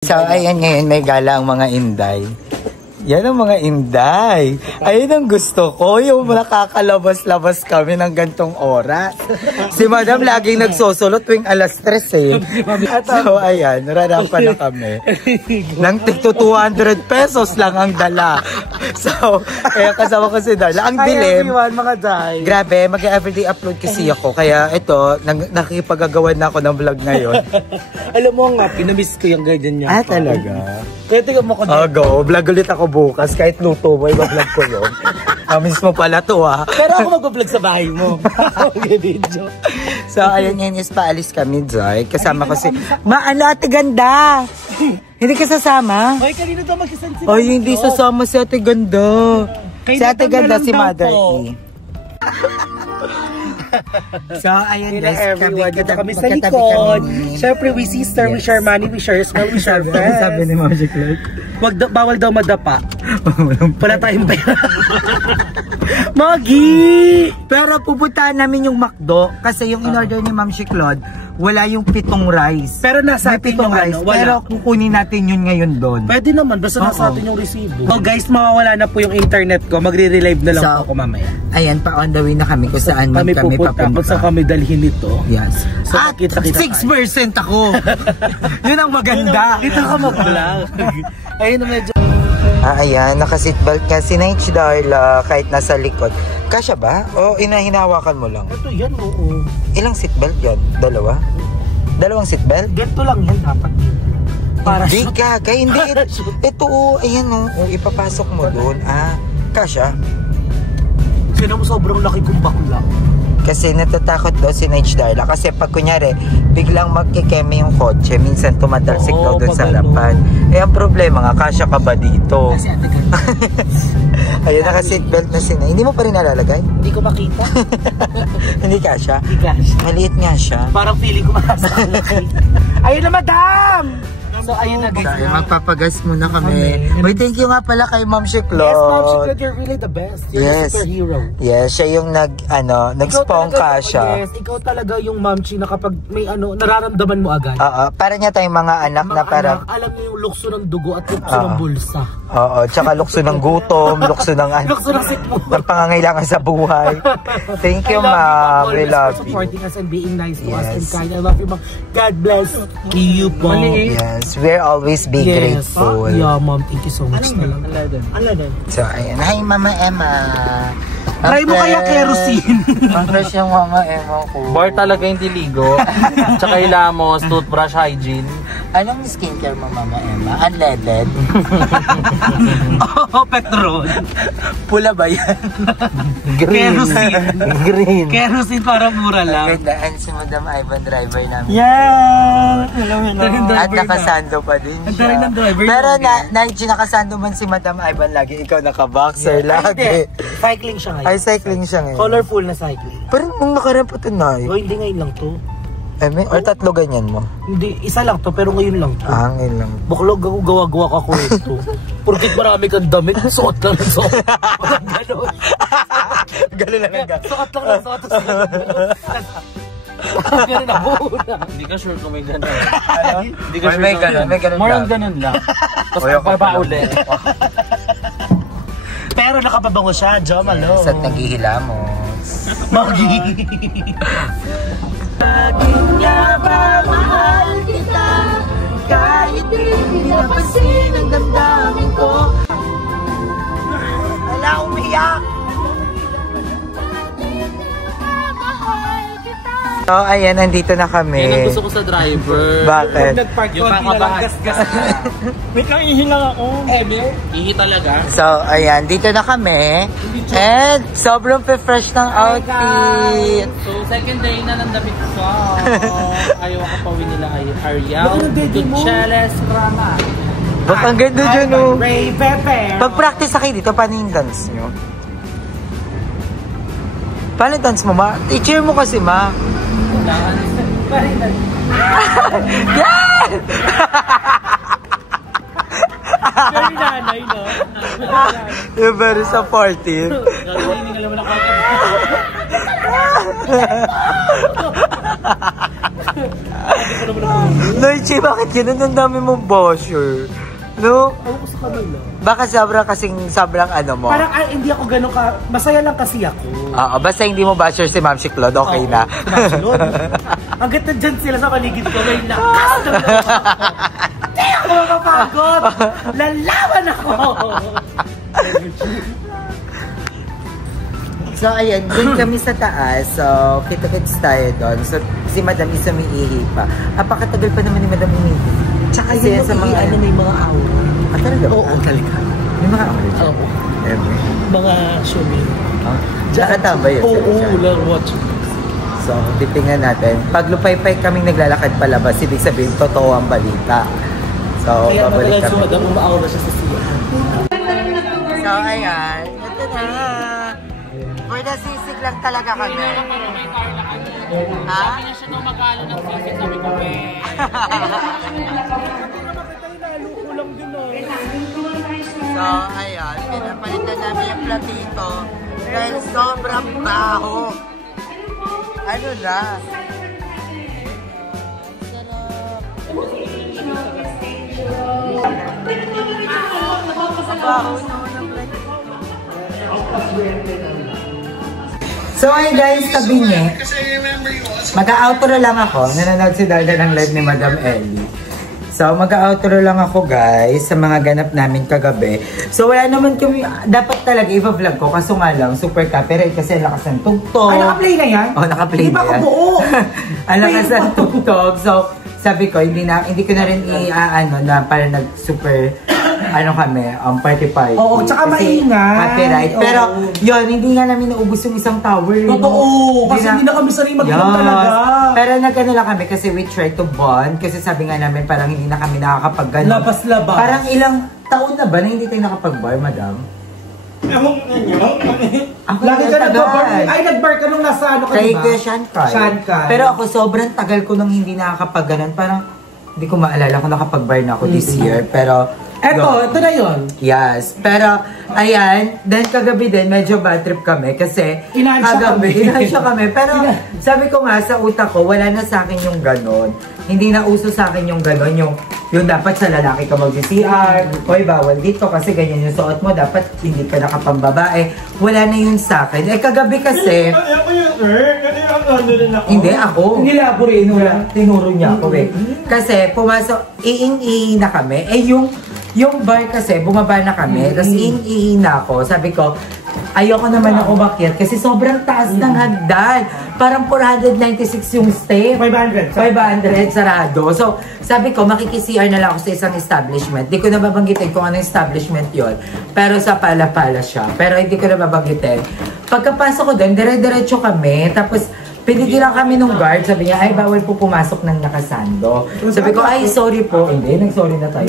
So, ayan ngayon, may gala ang mga inday. Yan ang mga inday. Ayun ang gusto ko, yung nakakalabas-labas kami ng gantong oras. Si Madam laging nagsosulot tuwing alas 3 eh. So, ayan, nararapan na kami. Nang tigto 200 pesos lang ang dala. So, kaya kasama ko si Darla. Ang dilim. Hi everyone, mga day. Grabe, mag-everyday upload kasi ako. Kaya ito, nakikipagagawan na ako ng vlog ngayon. Alam mo nga, pinamiss ko yung guardian niya. Ah, talaga? Kaya tingnan mo ko dito. Oh, go. Vlog ulit ako bukas. Kahit luto mo, iba-vlog ko yun. Miss mo pala to, ha? Pero ako mag-vlog sa bahay mo. Okay, video. So, ayun yun is paalis kami, Joy. Kasama ko si... Maano, Ate Ganda? Hindi ka sasama? Ay, kanina daw mag-isang si Ay, hindi sasama si Ate Ganda. Si Ate Ganda, si Mother E. So, ayun guys, kami sa likod. Siyempre, we sister, we share money, we share smile, we share friends. Sabi ni Magic Lord. Bawal daw madapa. Wala tayong pera. Magi! Pero pupuntahan namin yung McDo kasi yung in-order ni Ma'am Claude, wala yung 7 rice. Pero nasa atin yung rice. ano, wala. Pero kukunin natin yun ngayon doon. Pwede naman, basta nasa atin yung resibo. Oh guys, mawawala na po yung internet ko. Magre-relive na lang po ako mamaya. Ayan, pa on the way na kami kung saan kami papunta. Kung saan kami dalhin ito. Yes. So, at kita 6% ako. Yun ang maganda. Dito ka mag-vlog. Ayun na medyo... ayan, naka-seatbelt ka si Naich Darla kahit nasa likod. Kasya ba? O hinahawakan mo lang? Ito yan, oo. Ilang seatbelt yan? Dalawa? Dalawang seatbelt? Ganito lang yan dapat. Para hindi ka, hindi. Ito ayan ipapasok mo doon. Kasya? Sino mo sobrang laki kong bakla? Kasi natatakot daw si Naich Darla. Kasi pag kunyari, biglang magkikeme yung kotse, minsan tumatalsik daw doon sa harapan. Eh, ang problema nga, kasya ka ba dito? Kasi ate ka. Ayun, naka-seatbelt na sina. Hindi mo pa rin nalalagay? Hindi ko makita. Hindi kasya? Hindi kasya. Maliit nga siya. Parang feeling ko makasakalaki. Ayun na, madam! So, ayun na guys. So, magpapagas muna kami. Wait, thank you nga pala kay Ma'am Claude. Yes, Ma'am Claude, you're really the best. You're a superhero. Yes, siya yung nag-spawn ka siya. Yes, ikaw talaga yung Ma'am Chi na kapag may nararamdaman mo agad. Para niya tayong mga anak na parang... Alam niyo yung lukso ng dugo at lukso ng bulsa. Oo, tsaka lukso ng gutom, lukso ng lukso ng sitmo. Ng pangangailangan sa buhay. Thank you, Ma'am. We love you. Supporting us and being nice to us and kind. I love you, Ma'am. God bless you, po. Yes, we're always be grateful. Yeah, Ma'am. Thank you so much. Ano din? So, ayan. Hi, Mama Emma. Try mo kaya kerosene. Ang crush yung Mama Emma ko. Bar talaga yung diligo. Tsaka ilamos, toothbrush hygiene. Anong skincare mo, Mama Emma? Unleaded? Oh, petrol. Pula ba yan? Green. Kerosene. Green. Kerosene para mura lang. Gandaan si Madam Ivan, driver namin. Yeah! Hello. At nakasando pa din siya. Pero nakasando man si Madam Ivan lagi, ikaw naka-boxer lagi. Cycling siya ngayon. Ay, cycling siya ngayon. Colorful na cycling. Pero nung nakaraan pa ito na oh, hindi ngayon lang to. Or 3 ganyan mo? Hindi, isa lang to, pero ngayon lang to. Ngayon lang. Baklog ako, gawa-gawa ako ito. Porkit marami kang damit, suot lang ng suot. Gano'n. Gano'n lang ang suot lang ng suot. Gano'n na muna. Hindi ka sure kung may gano'n. Hindi ka sure may gano'n. May gano'n lang. More gano'n lang. Tapos papauli. Pero nakapabango siya, Jom, ano? At naghihilamos. Magi. Laging niya ba mahal kita, kahit di napansin ang damdamin ko. Wala, umiyak! So, ayan, nandito na kami. Yan ang gusto ko sa driver. Bakit? Nag-park yung kakabahan. May kang ihi lang ako. Ihi talaga. So, ayan, dito na kami. And sobrang fresh ng outfit. So, second day na ng damit ko. Ayaw ako pawin nila ay Ariel, Gutierrez, Rama. Bak, ang ganda dyan, oh. Ray Pepe. Pag-practice sa kayo dito, paano yung dance nyo? Paano dance mo, Ma? I-cheer mo kasi, Ma. Yan! Very nanay, no? You're very supportive. Hindi alam mo na kaya. Noichi, bakit ganun? Ang dami mong basher. No? Ako sa kanila. Baka sobrang ano mo. Parang hindi ako ganun ka, masaya lang kasi ako. Oo, basta hindi mo basher si Ma'am Chiclod, okay na. Hanggat na dyan sila sa paligid ko, may lakas ng loob. Hindi ako mapapagod! Lalaban ako! So, ayan, dun kami sa taas. So, kita-kits tayo doon. So, si Madam is umiihi pa. Apakatagal pa naman ni Madam umiihi. Tsaka yun sa mga ano na yung mga aura. Talaga ba? Oo, talaga. May mga aura dyan? Oo. Ever? Mga showmen. Nakatambay yun? Oo, lang watch. So, titingnan natin. Pag lupay-pay kaming naglalakad palabas, ibig sabihin, totoo ang balita. So, kaya babalik madalas kami. sumadang umaaura siya sa siya. So, ayan. Ito na. For the sisig lang talaga kami. Ha? Sabi niya siya nung mag-alo ng sisig, sabi ko, So, ayan. Pinapalitan namin yung platito. Dahil sobrang baho. Ano na? So ayun guys, sabi niya, mag-outro lang ako. Nanonood si Darla ng live ni Madam Ellie. So mag-outro lang ako guys sa mga ganap namin kagabi. So wala naman kami, dapat talaga i-vlog ko. Kaso nga lang, super copyright kasi ang lakas ng tugtog. Ay, naka-play na yan? Oh, naka-play na yan. Di ba ako buo? Ang lakas ng tugtog. So sabi ko, hindi ko na rin i-ano na para nag-super ano kami, party. Oo, tsaka maingay. Copyright. Pero yun, hindi nga namin naubos yung isang tower. Totoo, kasi hindi na kami sanay mag-bond talaga. Pero nagkano lang kami kasi we try to bond. Kasi sabi nga namin parang hindi na kami nakakapag-gano. Labas-labas. Parang ilang taon na ba na hindi tayo nakapag-bar, madam? Ako lagi ka nag-bar. Ay, nag-bar ka nung nasa ano ka, kay diba? Kuya Shankar. Shankar. Pero ako sobrang tagal ko nung hindi nakakapag-ganon. Parang hindi ko maalala kung nakapag-bar na ako this year. Pero ito na yun. Yes. Pero, ayan, then kagabi din, medyo bad trip kami kasi inansya kami. Pero, sabi ko nga, sa utak ko, wala na sa akin yung ganon. Hindi na uso sa akin yung ganon, yung dapat sa lalaki ka mag-CR, oy, bawal dito kasi ganyan yung suot mo, dapat hindi ka nakapambabae. Wala na yun sa akin. Eh, kagabi kasi, hindi ako. Hindi labo rin. Tinuro niya ako eh. Kasi, pumasok, iing-iing na kami. Eh, yung bar kasi, bumaba na kami, tapos iing-iing na ako. Sabi ko, ayoko naman na umakyat kasi sobrang taas ng hagdan. Parang 496 yung stay. 500 sarado. So, sabi ko, makikicr na lang ako sa isang establishment. Di ko na babanggitin kung anong establishment yon. Pero sa Pala-Pala siya. Pero hindi ko na babanggitin. Pagkapasok ko doon, dire-diretso kami. Tapos, pinigilan kami nung guard. Sabi niya, ay, bawal po pumasok ng nakasando. Sabi ko, ay, sorry po. Hindi, nag-sorry na tayo.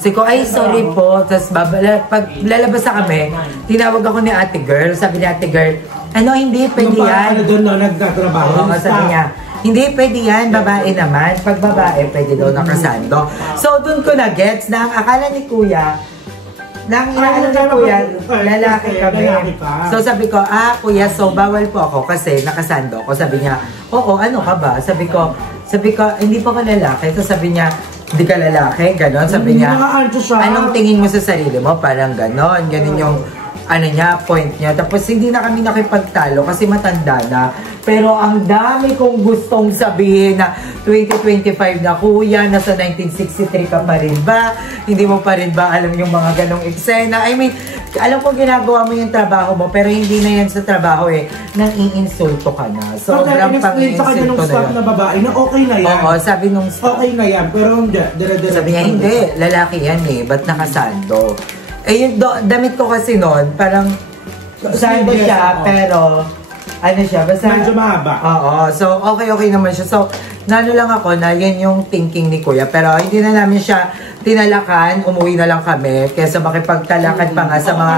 Sabi ko, ay, sorry po. Tapos, pag lalabas na kami, tinawag ako ni ate girl. Sabi ni ate girl, ano, hindi, pwede yan. Ano doon, nagtatrabaho. Sabi niya, hindi, pwede yan. Babae naman. Pag babae, pwede daw nakasando. So, doon ko na-gets na ang akala ni kuya, nang inaano ni kuya, lalaki kami. So sabi ko, kuya, so bawal po ako kasi nakasando ko. Sabi niya, oo, ano ka ba? Sabi ko, hindi pa ko lalaki. So sabi niya, hindi ka lalaki, ganon. Sabi niya, anong tingin mo sa sarili mo? Parang ganon. Ganon yung point niya. Tapos hindi na kami nakipagtalo kasi matanda na. Pero ang dami kong gustong sabihin na 2025 na kuya, nasa 1963 ka pa rin ba? Hindi mo pa rin ba alam yung mga ganong eksena? I mean, alam ko ginagawa mo yung trabaho mo, pero hindi na yan sa trabaho eh. Nang iinsulto ka na. Sobrang pang-iinsulto na yun. Na babae na okay na yan. Oo, sabi nung staff. Okay na yan, pero sabi niya, hindi, lalaki yan eh. Ba't nakasando? Eh, yung damit ko kasi noon, parang sando siya, pero ano siya, basta medyo mahaba. Oo, so okay naman siya. So, nano lang ako na yan yung thinking ni kuya. Pero hindi na namin siya tinalakan, umuwi na lang kami. Kesa makipagtalakan pa nga sa mga...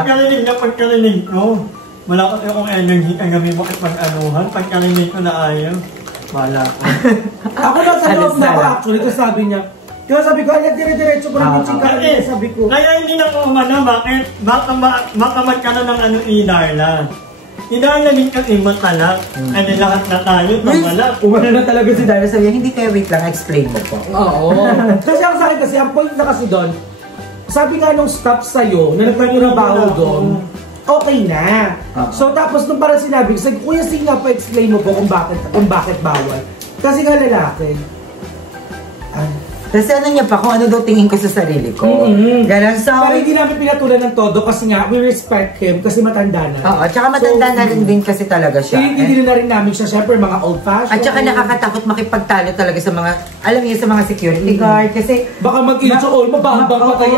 Pagkarinig ko, wala ko yung energy ang gabi makipag-anuhan. Pagkarinig ko na ayaw. Wala ko. Ako na sa loob na ako actually, kasi sabi niya, kaya sabi ko, ay, dire-diretso ko rin yung chika. Sabi ko. Kaya hindi na ko umano, bakit? Baka magkaroon ng ano, Darla. Inaalamig ang iba talak. Ano lahat na tayo, tamalak. Umano na talaga si Darla sabi, hindi kayo wait lang, explain mo po. Oo. Kasi ang sa akin kasi, ang point na kasi doon, sabi nga nung staff sa'yo, na nagtatrabaho doon, okay na. So tapos nung parang sinabi ko, Kuya Sing nga pa-explain mo po kung bakit bawal. Kasi nga lalaki. Kasi ano niya pa, kung ano daw tingin ko sa sarili ko. Ganon, so... Pero hindi namin pinatulan ng todo kasi nga, we respect him kasi matanda na. Oo, tsaka matanda na rin din kasi talaga siya. Hindi na rin namin siya, syempre mga old-fashioned. At tsaka nakakatakot makipagtalo talaga sa mga, alam niyo, sa mga security guard. Kasi... Baka mag-incho all, mabambang pa kayo.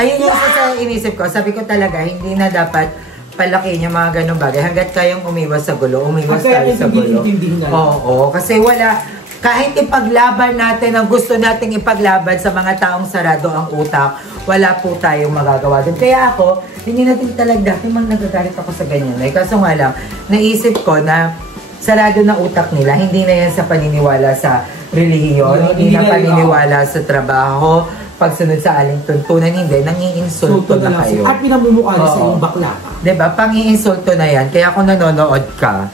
Ayun yung isa sa inisip ko. Sabi ko talaga, hindi na dapat palaki yung mga ganong bagay. Hanggat kayang umiwas sa gulo, umiwas tayo sa gulo. Oo, kasi wala... Kahit ipaglaban natin ang gusto nating ipaglaban sa mga taong sarado ang utak, wala po tayong magagawa doon. Kaya ako, hindi natin talaga, dati mang nagagalit ako sa ganyan. Kaso nga lang, naisip ko na sarado na utak nila, hindi na yan sa paniniwala sa relihiyon, hindi na paniniwala sa trabaho, pagsunod sa aling tuntunan, hindi, nangiinsulto na kayo. At pinamumukha na sa yung bakla pa. Diba? Pang-iinsulto na yan. Kaya kung nanonood ka,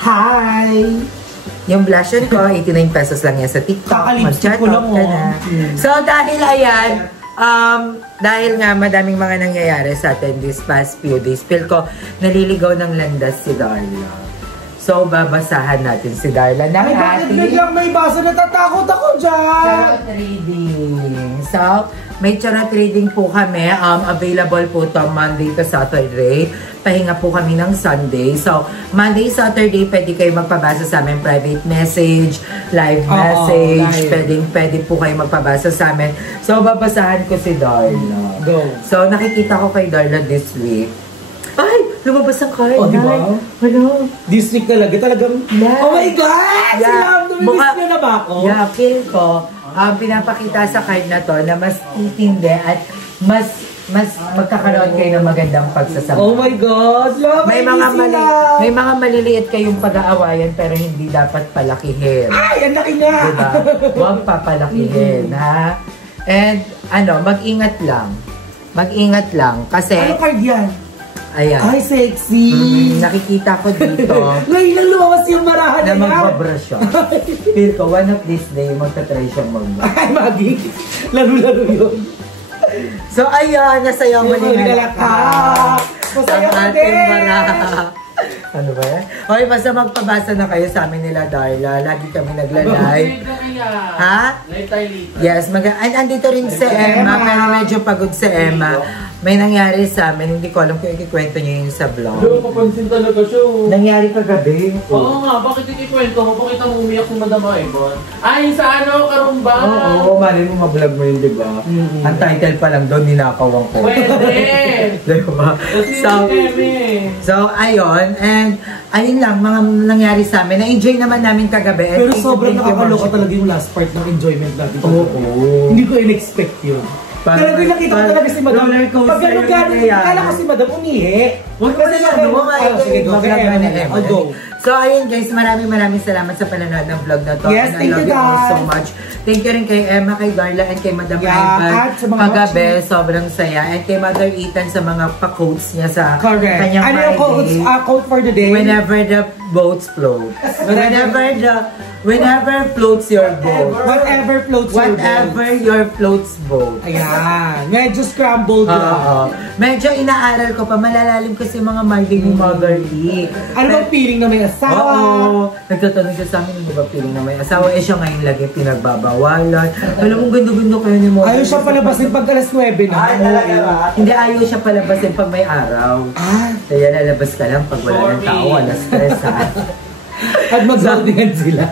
hi! yung blusher ko, 89 pesos lang yan sa TikTok. Kakalipstick ko lang, So, dahil ayan, dahil nga madaming mga nangyayari sa atin this past few days, feel ko naliligaw ng landas si Darla. So, babasahan natin si Darla ng ating... Ay, bakit biglang may basa? Natatakot ako dyan! Charot reading. So, may charot reading po kami. Available po to Monday to Saturday. Pahinga po kami ng Sunday. So, Monday, Saturday, pwede kayo magpabasa sa amin private message, live message. Pwede po kayo magpabasa sa amin. So, babasahan ko si Darla. Go. So, nakikita ko kay Darla this week. Ay! Lumabas ang card. Oh, di ba? Hello. This week talaga. Talagang... Yeah. Oh my God! Yeah. Namimiss nyo na ba ako? Yeah, feel ko, pinapakita sa card na to na mas titindi at mas magkakaroon kayo ng magandang pagsasama. Oh my God! Love, may mga maliliit kayong pag-aawayan pero hindi dapat palakihin. Ay! Ang laki nga! Diba? Huwag papalakihin, ha? And, mag-ingat lang. Mag-ingat lang. Kasi... Ano card yan? Ayan. Ay, sexy! Nakikita ko dito. Ngayon lang lumabas yung marahan na magbabrush siya. Feel ko, one of these day, magta-try siyang mag-brush. Ay, Maggie! Laro-laro yun. So, ayan, nasayaw mo ni Nalaka! Masaya ka din! Ano ba yan? Okay, basta magpabasa na kayo sa amin nila, Darla. Lagi kami nagla-live. Ha? Yes, andito rin si Emma, pero medyo pagod si Emma. May nangyari sa amin, hindi ko alam kung ikikwento niyo yun sa vlog. Pero papansin talaga siya. Nangyari kagabi. Oo nga, bakit ikikwento mo? Pakita mo umiyak si Madam Ibon. Ay, sa Karumba! Oo, mali mo mag-vlog mo yun, diba? Ang title pa lang doon, ninakawang ko. Pwede! Diba? So, ayun. And, ayun lang, mga nangyari sa amin. Na-enjoy naman namin kagabi. Pero sobrang nakakaloka talaga yung last part ng enjoyment natin. Oo. Hindi ko in-expect yun. Talaga nakita ko talaga si Madam. Pag gano'n, kala ko si Madam umihi. Huwag kasi sige, go. Go. So, ayun guys, maraming salamat sa panonood ng vlog na to. Yes, and I love you all so much. Thank you rin kay Emma, kay Darla, and kay Madam Ivan. Kagabi, sobrang saya. And kay Mother Ethan sa mga pa-quotes niya sa kanyang ano yung quote for the day? Whenever the boats float. Whenever floats your boat. Whatever floats your boat. Whatever your floats boat. Ayan. Medyo scrambled lang. Medyo inaaral ko pa. Malalalim kasi mga minding ni Mother E. Ano bang feeling na may asawa? Oo. Nagtatanong siya sa amin, hindi ba feeling na may asawa? Eh siya ngayon lagi pinagbabawalan. Alam mo, gundo-gundo kayo ni Mother. Ayaw siya palabasin pag alas 9 na. Ay, talaga ba? Hindi, ayaw siya palabasin pag may araw. Kaya lalabas ka lang pag wala ng tao, alas 3 ha. At mag-zoundingan sila.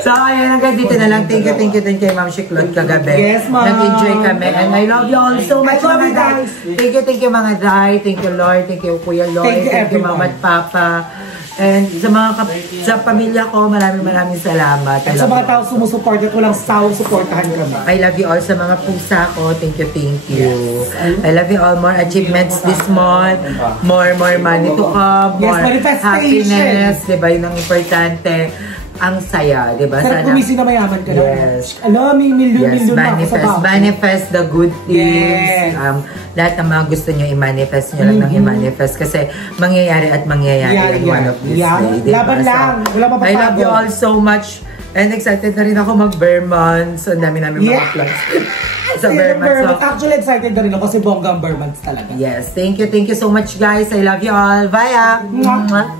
So, ayan, hanggang dito na lang. Thank you, Ma'am Shiklot kagabi. Yes, Ma'am. Nag-enjoy kami. And I love you all so much, mga guys. Thank you, mga Day. Thank you, Lord. Thank you, Kuya Lloyd. Thank you, Mama at Papa. And sa pamilya ko, maraming salamat. At sa mga tao sumusupport at walang sawang supportahan kami. I love you all sa mga pusa ko. Thank you. I love you all. More achievements this month. More money to come. More happiness. Diba, yun ang importante. Ang saya, di ba? Sana kumisi na mayaman ka na. Yes. Alam, may milyon na ako sa tao. Manifest the good things. Yes. lahat ng mga gusto nyo i-manifest nyo lang ng i-manifest kasi mangyayari at mangyayari one of these days. Laban lang. Wala pa I love you all so much. And excited na rin ako mag-Bear So, ang dami namin mga plans. Sa Bear Months. Actually, excited na rin ako kasi bonggang Bear Months talaga. Yes. Thank you so much, guys. I love you all. Bye!